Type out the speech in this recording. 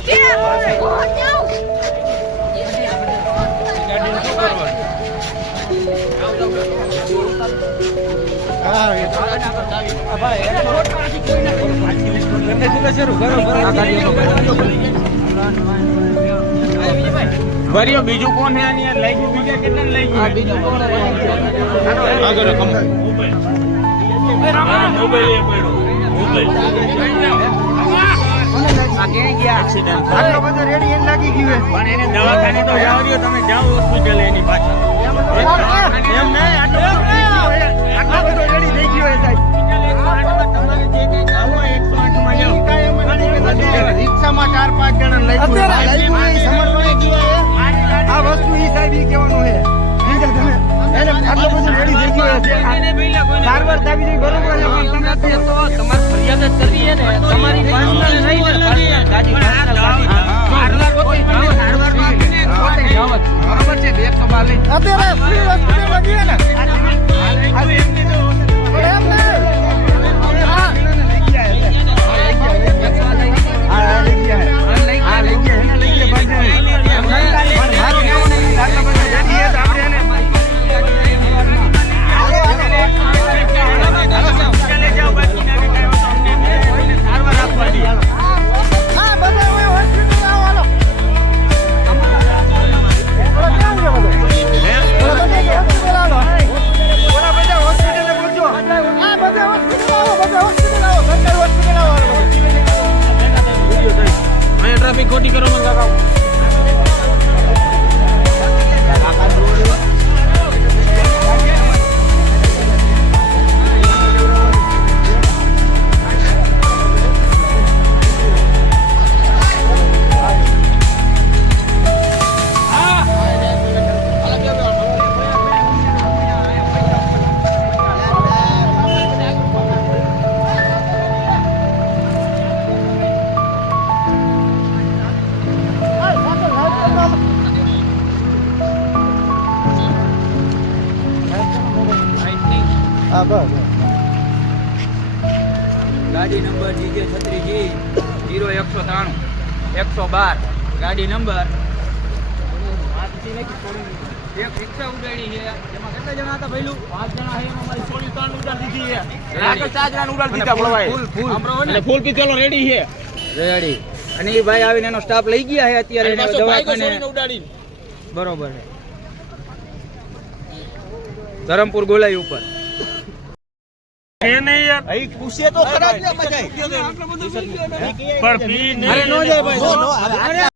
કે ભર્યો બીજું કોણ હે આની યાર લઈ ગયું બીજા કેટલા લઈ ગયું બીજું કોણ આગળ કમ મોબાઈલ એ પડ્યો મોબાઈલ આ કે ગયા એક્સિડન્ટ આટલો બધો રેડી એન લાગી ગયું પણ એને દવાખાને તો જાવ રહ્યો તમે જાવ હોસ્પિટલ એની પાછળ એમ નહીં આટલો બધો રેડી થઈ ગયો હે સાહેબ તમારે જે કે જાવ 108 માં જાવ રિક્ષામાં 4-5 જણા લઈ ગયો સમર્પણ દીવા આ વસ્તુ ઈ સાહેબ ઈ કહેવાનું છે બીજા તમે એને આટલો બધો રેડી થઈ ગયો છે સારવાર થાવી જોઈએ બરોબર છે પણ તમે તો તમાર ફરિયાદ જ કરવી છે ને તમારી પર્સનલ નહીં ને ગાડી સારવાર કોઈ સારવાર માંગીને ખોટે જાવ બરોબર છે 112 લઈ અત્યારે ફ્રી હોસ્પિટલ લગી છે ને એમની તો એમ નહીં ટ્રાફિક ખોટી કરો મને કાકા ગાડી નંબર જીજે 36G 0193 ગાડી નંબર એક રિક્ષા ઉડાડી છે એમાં કેટલા જણા હતા ભઈલું 5 જણા છે એમાં મારી છોડી 3 ઉડાડી દીધી છે આગળ 4 જણા ઉડાડી દીધા બોલવાય ફૂલ ફૂલ પિસ્તોલ રેડી છે રેડી અને એ ભાઈ આવીને એનો સ્ટાફ લઈ ગયા છે અત્યારે દવાખાને ઉડાડી બરોબર છે ધરમપુર ગોલાઈ ઉપર એ નહીં યાર અહીં પૂછે તો ખરા જ ને મજાય આટલો બધો પણ પી નહીં અરે નો જાય ભાઈ